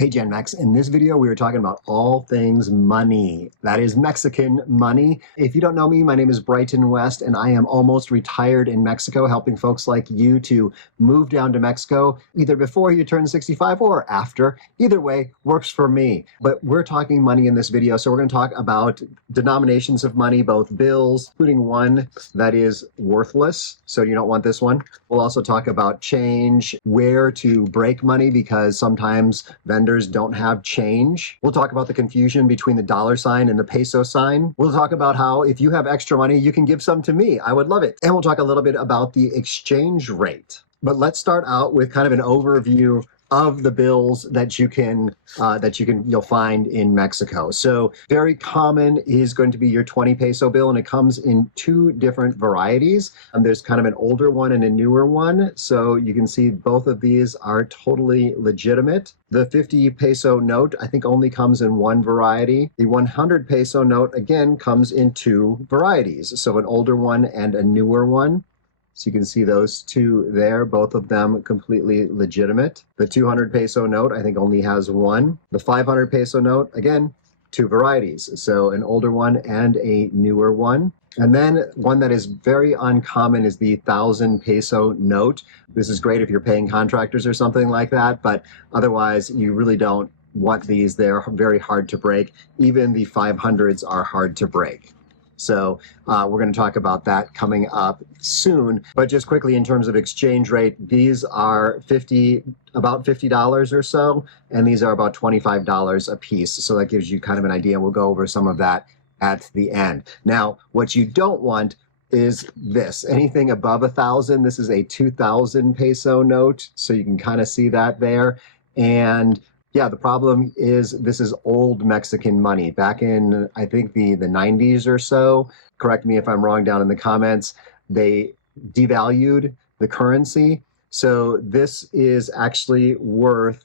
Hey Gen Mex, in this video we were talking about all things money. That is Mexican money. If you don't know me, my name is Brighton West and I am almost retired in Mexico, helping folks like you to move down to Mexico either before you turn 65 or after. Either way works for me. But we're talking money in this video, so we're going to talk about denominations of money, both bills, including one that is worthless, so you don't want this one. We'll also talk about change, where to break money because sometimes vendors don't have change. We'll talk about the confusion between the dollar sign and the peso sign. We'll talk about how if you have extra money, you can give some to me. I would love it. And we'll talk a little bit about the exchange rate. But let's start out with kind of an overview of the bills that you'll find in Mexico. So very common is going to be your 20 peso bill, and it comes in two different varieties. There's kind of an older one and a newer one. So you can see both of these are totally legitimate. The 50 peso note, I think, only comes in one variety. The 100 peso note, again, comes in two varieties. So an older one and a newer one. So you can see those two there, both of them completely legitimate. The 200 peso note, I think, only has one. The 500 peso note, again, two varieties. So an older one and a newer one. And then one that is very uncommon is the 1,000 peso note. This is great if you're paying contractors or something like that, but otherwise you really don't want these. They're very hard to break. Even the 500s are hard to break. So we're going to talk about that coming up soon. But just quickly, in terms of exchange rate, these are about $50 or so, and these are about $25 a piece. So that gives you kind of an idea. We'll go over some of that at the end. Now, what you don't want is this. Anything above 1,000, this is a 2,000 peso note. So you can kind of see that there. And yeah, the problem is this is old Mexican money. Back in, I think, the 90s or so, correct me if I'm wrong down in the comments, they devalued the currency. So this is actually worth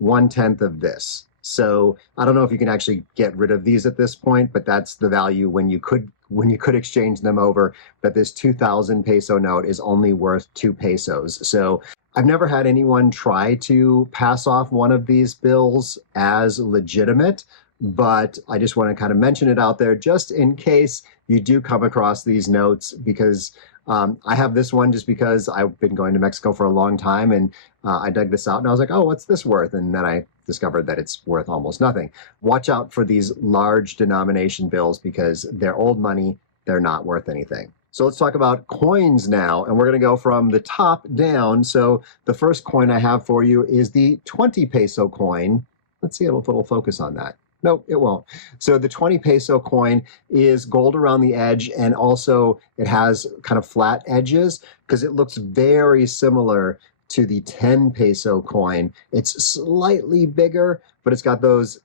1/10 of this. So I don't know if you can actually get rid of these at this point, but that's the value when you could exchange them over. But this 2,000 peso note is only worth 2 pesos. So I've never had anyone try to pass off one of these bills as legitimate, but I just want to kind of mention it out there just in case you do come across these notes, because I have this one just because I've been going to Mexico for a long time, and I dug this out and I was like, oh, what's this worth? And then I discovered that it's worth almost nothing. Watch out for these large denomination bills because they're old money. They're not worth anything. So let's talk about coins now, and we're going to go from the top down. So the first coin I have for you is the 20 peso coin. Let's see if it'll focus on that. Nope, it won't. So the 20 peso coin is gold around the edge, and also it has kind of flat edges because it looks very similar to the 10 peso coin. It's slightly bigger, but it's got those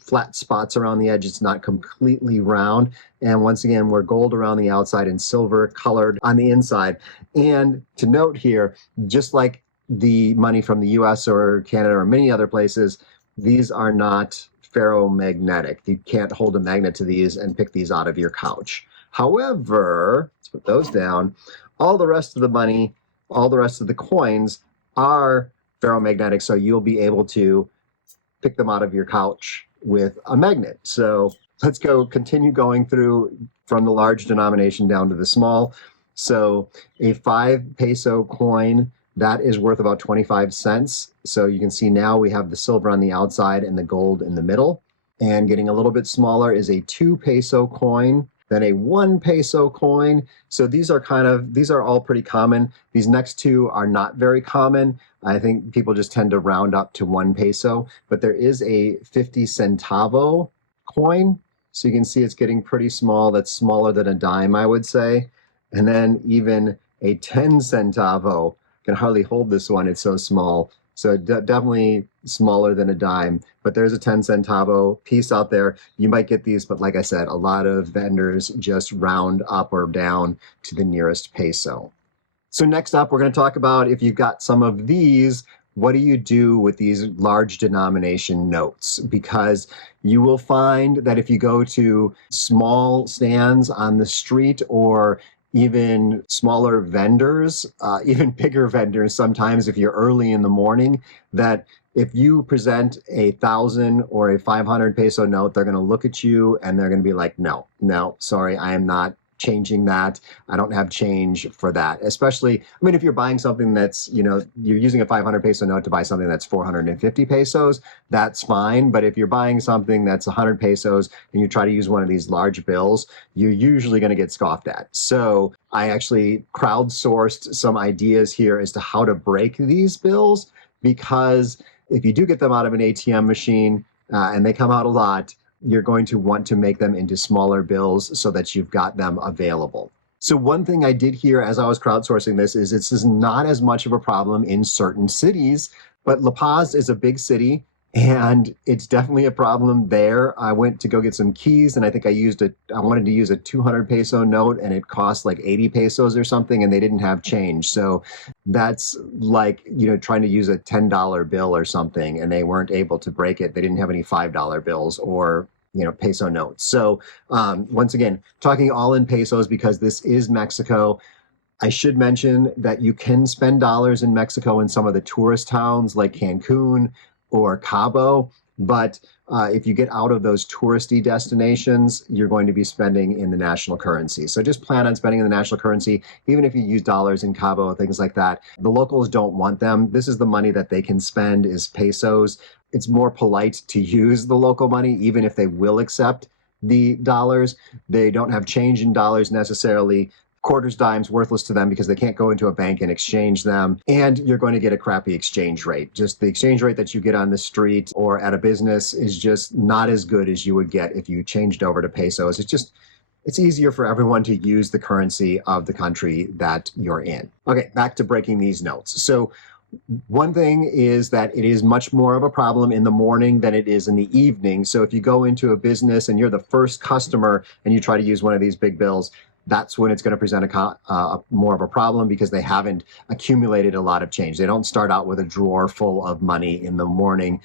flat spots around the edge. It's not completely round. And once again, we're gold around the outside and silver colored on the inside. And to note here, just like the money from the US or Canada or many other places, these are not ferromagnetic. You can't hold a magnet to these and pick these out of your couch. However, let's put those down. All the rest of the money, all the rest of the coins are ferromagnetic, so you'll be able to pick them out of your couch with a magnet. So let's continue going through from the large denomination down to the small. So a 5 peso coin, that is worth about 25 cents. So you can see now we have the silver on the outside and the gold in the middle. And getting a little bit smaller is a 2 peso coin, then a 1 peso coin. So these are all pretty common. These next two are not very common. I think people just tend to round up to 1 peso, but there is a 50 centavo coin. So you can see it's getting pretty small. That's smaller than a dime, I would say. And then even a 10 centavo. I can hardly hold this one. It's so small. So definitely smaller than a dime, but there's a 10 centavo piece out there. You might get these, but like I said, a lot of vendors just round up or down to the nearest peso. So next up, we're going to talk about if you've got some of these, what do you do with these large denomination notes? Because you will find that if you go to small stands on the street or even smaller vendors, even bigger vendors sometimes if you're early in the morning, that If you present 1,000 or a 500 peso note, they're going to look at you and they're going to be like, no, no, sorry, I am not changing that. I don't have change for that. Especially, I mean, if you're buying something that's, you're using a 500 peso note to buy something that's 450 pesos, that's fine. But if you're buying something that's 100 pesos and you try to use one of these large bills, you're usually going to get scoffed at. So I actually crowdsourced some ideas here as to how to break these bills, because if you do get them out of an ATM machine and they come out a lot, you're going to want to make them into smaller bills so that you've got them available. So one thing I did here as I was crowdsourcing this is not as much of a problem in certain cities, but La Paz is a big city and it's definitely a problem there. I went to go get some keys and I think I wanted to use a 200 peso note and it cost like 80 pesos or something and they didn't have change. So that's like, trying to use a $10 bill or something and they weren't able to break it. They didn't have any $5 bills or peso notes. So once again, talking all in pesos because this is Mexico. I should mention that you can spend dollars in Mexico in some of the tourist towns like Cancun or Cabo, but if you get out of those touristy destinations, you're going to be spending in the national currency. So just plan on spending in the national currency, even if you use dollars in Cabo, things like that. The locals don't want them. This is the money that they can spend is pesos. It's more polite to use the local money, even if they will accept the dollars. They don't have change in dollars necessarily. Quarters, dimes, worthless to them because they can't go into a bank and exchange them. And you're going to get a crappy exchange rate. Just the exchange rate that you get on the street or at a business is just not as good as you would get if you changed over to pesos. It's easier for everyone to use the currency of the country that you're in. Okay, back to breaking these notes. So one thing is that it is much more of a problem in the morning than it is in the evening. So if you go into a business and you're the first customer and you try to use one of these big bills, that's when it's going to present more of a problem because they haven't accumulated a lot of change. They don't start out with a drawer full of money in the morning,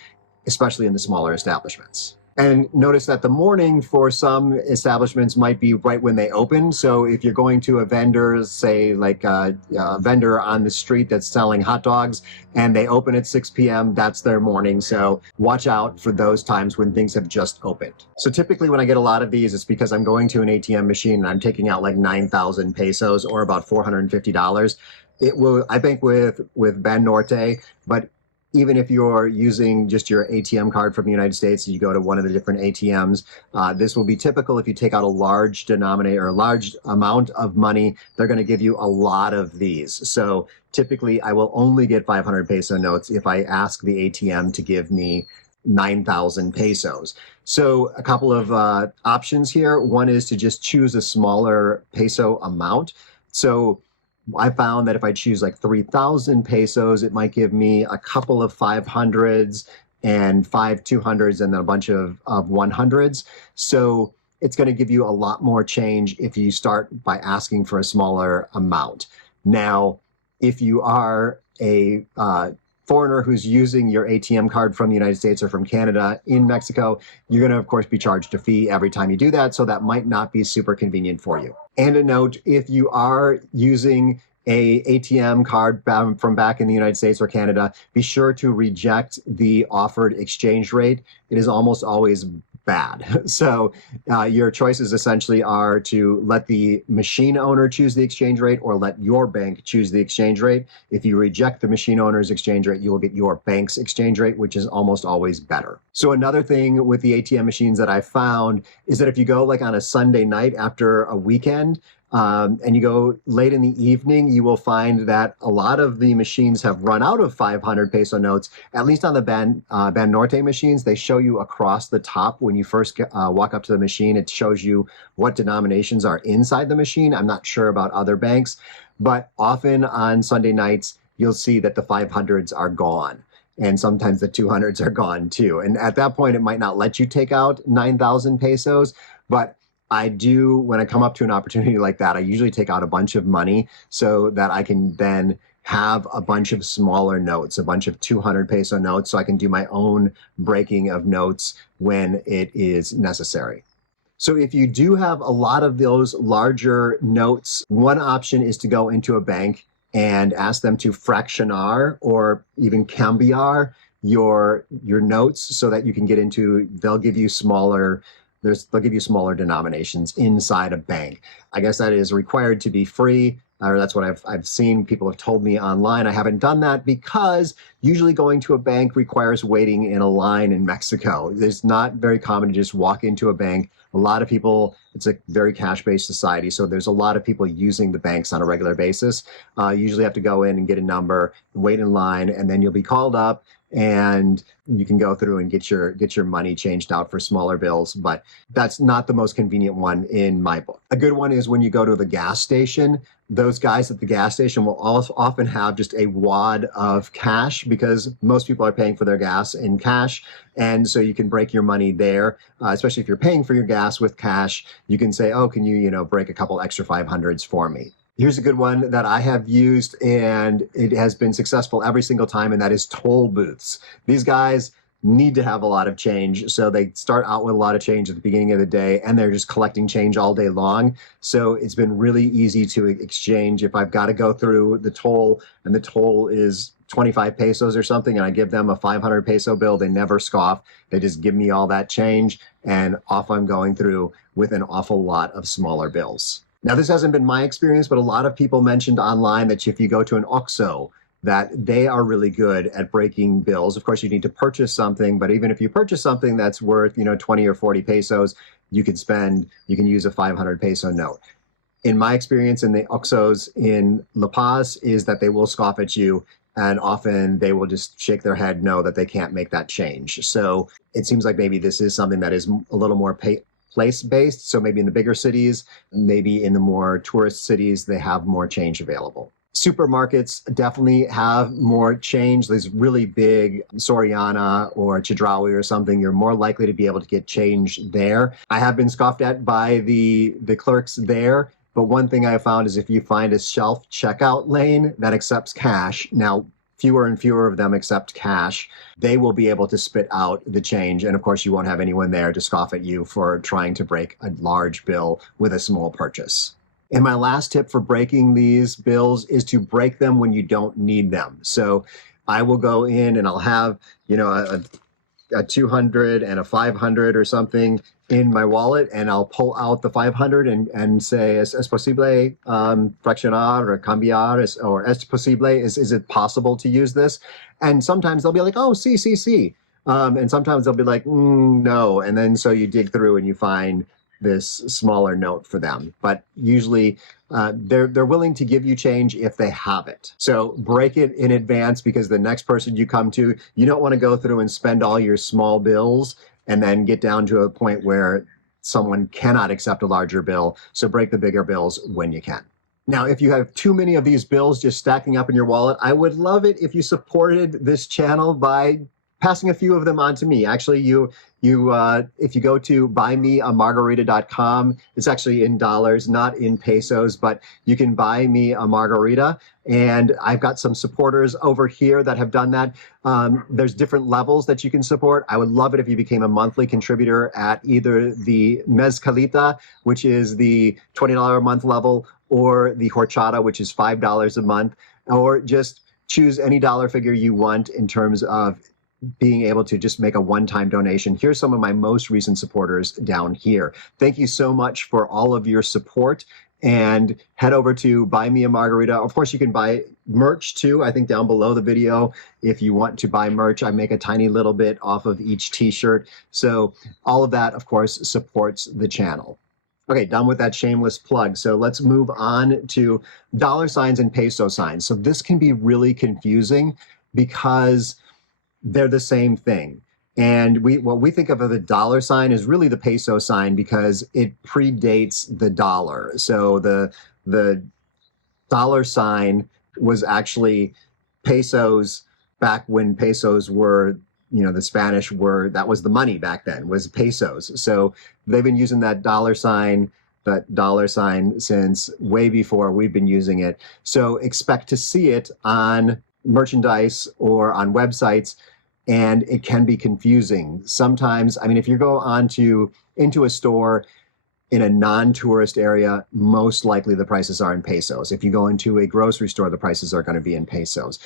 especially in the smaller establishments. And notice that the morning for some establishments might be right when they open. So if you're going to a vendor, say like a vendor on the street that's selling hot dogs and they open at 6 p.m., that's their morning. So watch out for those times when things have just opened. So typically when I get a lot of these, it's because I'm going to an ATM machine and I'm taking out like 9,000 pesos or about $450. I bank with Banorte, but even if you're using just your ATM card from the United States, you go to one of the different ATMs, this will be typical if you take out a large denominator or a large amount of money, they're going to give you a lot of these. So typically I will only get 500 peso notes if I ask the ATM to give me 9,000 pesos. So a couple of options here. One is to just choose a smaller peso amount. So I found that if I choose like 3,000 pesos, it might give me a couple of 500s and 5 200s and then a bunch of 100s. So it's going to give you a lot more change if you start by asking for a smaller amount. Now, if you are a foreigner who's using your ATM card from the United States or from Canada in Mexico, you're going to, of course, be charged a fee every time you do that. So that might not be super convenient for you. And a note, if you are using a ATM card from back in the United States or Canada, be sure to reject the offered exchange rate. It is almost always bad. So your choices essentially are to let the machine owner choose the exchange rate or let your bank choose the exchange rate. If you reject the machine owner's exchange rate, you will get your bank's exchange rate, which is almost always better. So another thing with the ATM machines that I found is that if you go like on a Sunday night after a weekend, and you go late in the evening, you will find that a lot of the machines have run out of 500 peso notes. At least on the Banorte machines, they show you across the top when you first walk up to the machine. It shows you what denominations are inside the machine. I'm not sure about other banks, but often on Sunday nights, you'll see that the 500s are gone. And sometimes the 200s are gone too. And at that point, it might not let you take out 9,000 pesos, but I do, when I come up to an opportunity like that, I usually take out a bunch of money so that I can then have a bunch of smaller notes, a bunch of 200 peso notes, so I can do my own breaking of notes when it is necessary. So if you do have a lot of those larger notes, one option is to go into a bank and ask them to fraccionar or even cambiar your notes so that you can get into, they'll give you smaller denominations inside a bank. I guess that is required to be free, or that's what I've seen. People have told me online. I haven't done that because usually going to a bank requires waiting in a line in Mexico. It's not very common to just walk into a bank. A lot of people, it's a very cash-based society, so there's a lot of people using the banks on a regular basis. You usually have to go in and get a number, wait in line, and then you'll be called up and you can go through and get your money changed out for smaller bills, but that's not the most convenient one in my book. A good one is when you go to the gas station. Those guys at the gas station will often have just a wad of cash because most people are paying for their gas in cash. And so you can break your money there, especially if you're paying for your gas with cash. You can say, oh, can you break a couple extra 500s for me? Here's a good one that I have used and it has been successful every single time, and that is toll booths. These guys need to have a lot of change, so they start out with a lot of change at the beginning of the day and they're just collecting change all day long. So it's been really easy to exchange. If I've got to go through the toll and the toll is 25 pesos or something and I give them a 500 peso bill, they never scoff. They just give me all that change and off I'm going through with an awful lot of smaller bills. Now, this hasn't been my experience, but a lot of people mentioned online that if you go to an OXXO, that they are really good at breaking bills. Of course, you need to purchase something, but even if you purchase something that's worth 20 or 40 pesos, you can use a 500 peso note. In my experience in the OXXOs in La Paz is that they will scoff at you, and often they will just shake their head no, that they can't make that change. So it seems like maybe this is something that is a little more place-based. So maybe in the bigger cities, maybe in the more tourist cities, they have more change available. Supermarkets definitely have more change. There's really big Soriana or Chedraui or something. You're more likely to be able to get change there. I have been scoffed at by the clerks there, but one thing I found is if you find a self checkout lane that accepts cash, now fewer and fewer of them accept cash, they will be able to spit out the change. And of course, you won't have anyone there to scoff at you for trying to break a large bill with a small purchase. And my last tip for breaking these bills is to break them when you don't need them. So I will go in and I'll have, a 200 and a 500 or something in my wallet, and I'll pull out the 500 and say, es posible fraccionar or cambiar, or es posible, is it possible to use this? And sometimes they'll be like, oh, sí. And sometimes they'll be like, no. And then so you dig through and you find this smaller note for them. But usually they're willing to give you change if they have it. So break it in advance, because the next person you come to, you don't want to go through and spend all your small bills and then get down to a point where someone cannot accept a larger bill. So break the bigger bills when you can. Now, if you have too many of these bills just stacking up in your wallet, I would love it if you supported this channel by passing a few of them on to me. Actually, if you go to buymeamargarita.com, it's actually in dollars, not in pesos, but you can buy me a margarita. And I've got some supporters over here that have done that. There's different levels that you can support. I would love it if you became a monthly contributor at either the Mezcalita, which is the $20 a month level, or the Horchata, which is $5 a month, or just choose any dollar figure you want in terms of being able to just make a one-time donation. Here's some of my most recent supporters down here. Thank you so much for all of your support, and head over to Buy Me a Margarita. Of course, you can buy merch too. I think down below the video, if you want to buy merch, I make a tiny little bit off of each t-shirt. So all of that, of course, supports the channel. Okay, done with that shameless plug. So let's move on to dollar signs and peso signs. So this can be really confusing because they're the same thing. And what we think of as the dollar sign is really the peso sign because it predates the dollar. So the dollar sign was actually pesos back when pesos were, the Spanish were, that was the money back then, was pesos. So they've been using that dollar sign since way before we've been using it. So expect to see it on merchandise or on websites, and it can be confusing. Sometimes, if you go into a store in a non-tourist area, most likely the prices are in pesos. If you go into a grocery store, the prices are going to be in pesos.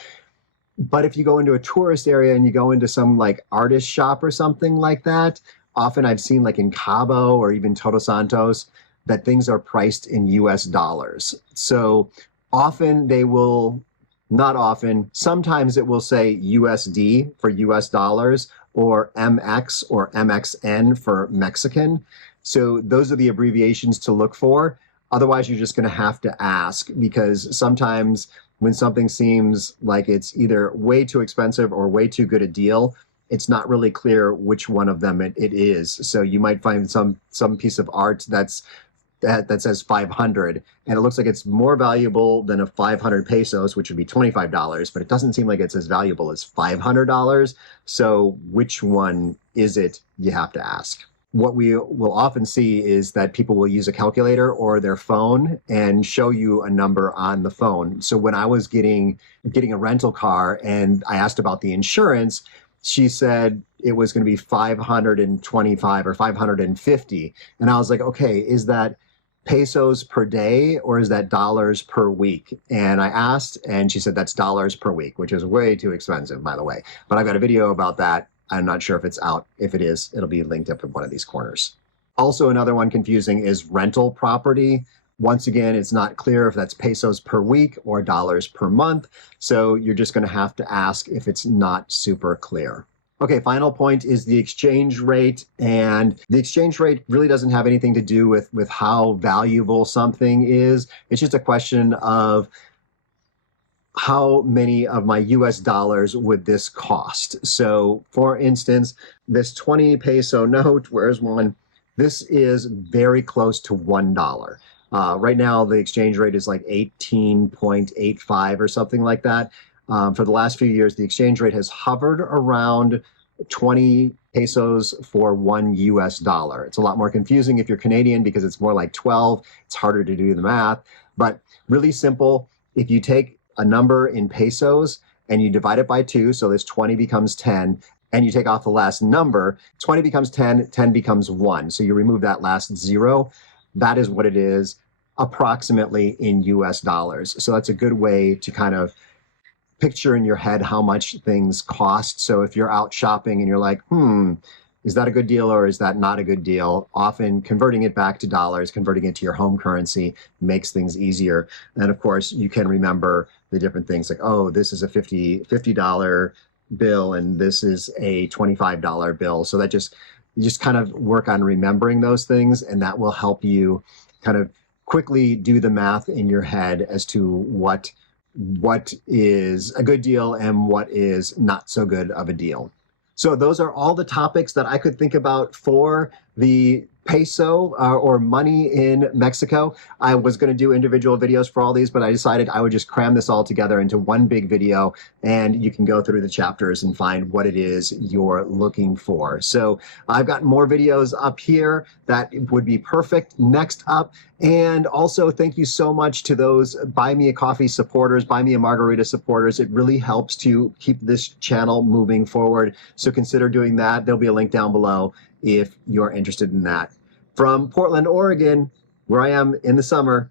But if you go into a tourist area and you go into some like artist shop or something like that, often I've seen like in Cabo or even Todos Santos that things are priced in US dollars. So often they will, not often, sometimes it will say USD for US dollars or MX or MXN for Mexican. So those are the abbreviations to look for. Otherwise, you're just going to have to ask, because sometimes when something seems like it's either way too expensive or way too good a deal, it's not really clear which one of them it is. So you might find some piece of art that says 500, and it looks like it's more valuable than a 500 pesos, which would be $25, but it doesn't seem like it's as valuable as $500. So which one is it? You have to ask. What we will often see is that people will use a calculator or their phone and show you a number on the phone. So when I was getting a rental car and I asked about the insurance, she said it was going to be 525 or 550. And I was like, okay, is that pesos per day or is that dollars per week? And I asked, and she said that's dollars per week, which is way too expensive, by the way. But I've got a video about that. I'm not sure if it's out. If it is, it'll be linked up in one of these corners. Also, another one confusing is rental property. Once again, it's not clear if that's pesos per week or dollars per month. So you're just going to have to ask if it's not super clear. Okay, final point is the exchange rate. And the exchange rate really doesn't have anything to do with how valuable something is. It's just a question of how many of my US dollars would this cost? So for instance, this 20 peso note, where's one? This is very close to $1. Right now, the exchange rate is like 18.85 or something like that. For the last few years, the exchange rate has hovered around 20 pesos for $1 US. It's a lot more confusing if you're Canadian because it's more like 12. It's harder to do the math, but really simple. If you take a number in pesos and you divide it by 2, so this 20 becomes 10, and you take off the last number, 20 becomes 10, 10 becomes 1. So you remove that last 0. That is what it is approximately in US dollars. So that's a good way to kind of picture in your head how much things cost. So if you're out shopping and you're like, is that a good deal or is that not a good deal? Often converting it back to dollars, converting it to your home currency makes things easier. And of course, you can remember the different things like, oh, this is a $50 bill and this is a $25 bill. So that you just kind of work on remembering those things, and that will help you kind of quickly do the math in your head as to what is a good deal and what is not so good of a deal. So those are all the topics that I could think about for the peso or money in Mexico. I was going to do individual videos for all these, but I decided I would just cram this all together into one big video, and you can go through the chapters and find what it is you're looking for. So I've got more videos up here that would be perfect next up. And also thank you so much to those Buy Me a Coffee supporters, Buy Me a Margarita supporters. It really helps to keep this channel moving forward. So consider doing that. There'll be a link down below if you're interested in that. From Portland, Oregon, where I am in the summer,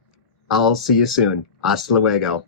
I'll see you soon. Hasta luego.